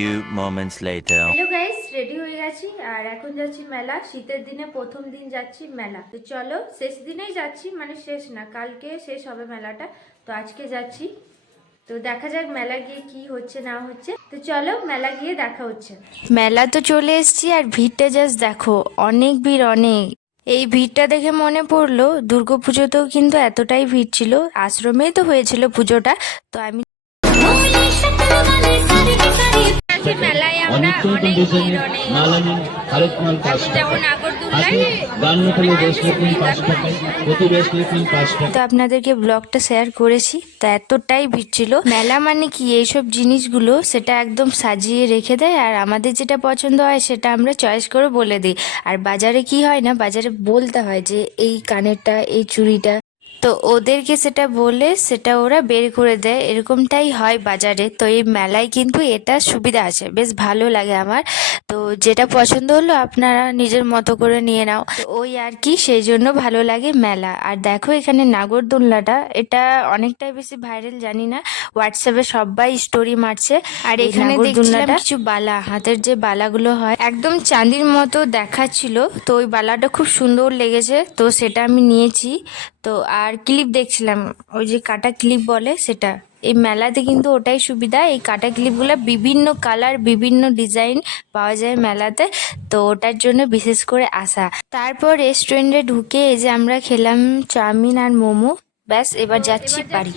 few moments later. Hello guys, ready হয়ে গেছি আর এখন যাচ্ছি মেলা। শীতের দিনে প্রথম দিন যাচ্ছি মেলা। তো চলো, শেষ দিনেই যাচ্ছি, মানে শেষ না, কালকে শেষ হবে মেলাটা। তো আজকে যাচ্ছি, তো দেখা যাক মেলা গিয়ে কি হচ্ছে না হচ্ছে। তো চলো, মেলা গিয়ে দেখা হচ্ছে। মেলা তো চলে এসেছি আর ভিড়টা জাস্ট দেখো, অনেক ভিড় অনেক। এই ভিড়টা দেখে মনে পড়লো দুর্গাপুজোতেও কিন্তু এতটাই ভিড় ছিল, আশ্রমেই তো হয়েছিল পুজোটা। তো আমি মেলায় আমরা অনেক ভিড় অনেক, এখন যাবো নাগরদোলায়। তো আপনাদেরকে ব্লগটা শেয়ার করেছি, তো এতটাই ভিড় ছিল। মেলা মানে কি, এইসব জিনিসগুলো সেটা একদম সাজিয়ে রেখে দেয়, আর আমাদের যেটা পছন্দ হয় সেটা আমরা চয়েস করে বলে দিই। আর বাজারে কি হয় না, বাজারে বলতে হয় যে এই কানেরটা, এই চুড়িটা, তো ওদেরকে সেটা বলে সেটা ওরা বের করে দেয়, এরকমটাই হয় বাজারে। তো এই মেলায় কিন্তু এটা সুবিধা আছে, বেশ ভালো লাগে আমার। তো যেটা পছন্দ হলো আপনারা নিজের মতো করে নিয়ে নাও, তো ওই আর কি, সেই জন্য ভালো লাগে মেলা। আর দেখো এখানে নাগরদোলনাটা, এটা অনেকটাই বেশি ভাইরাল, জানি না, হোয়াটসঅ্যাপে সবাই স্টোরি মারছে। আর এখানে দেখছিলাম কিছু বালা, হাতের যে বালাগুলো হয় একদম চাঁদির মতো দেখাচ্ছিল, তো ওই বালাটা খুব সুন্দর লেগেছে, তো সেটা আমি নিয়েছি। তো আর ক্লিপ দেখছিলাম, ওই যে কাটা ক্লিপ বলে সেটা, এই মেলাতে কিন্তু ওটাই সুবিধা, এই কাটা ক্লিপগুলো বিভিন্ন কালার বিভিন্ন ডিজাইন পাওয়া যায় মেলাতে, তো ওটার জন্য বিশেষ করে আসা। তারপর রেস্টুরেন্টে ঢুকে এই যে আমরা খেলাম চাউমিন আর মোমো, ব্যাস এবার যাচ্ছি বাড়ি।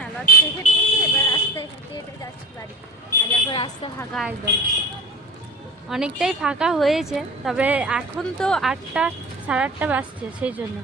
মেলা দেখে নিয়েছি, এবার রাস্তায় হেঁটে হেঁটে যাচ্ছি বাড়ি। আর দেখো রাস্তা ফাঁকা একদম, অনেকটাই ফাঁকা হয়েছে, তবে এখন তো 8টা, সাড়ে 8টা বাজছে, সেই জন্য।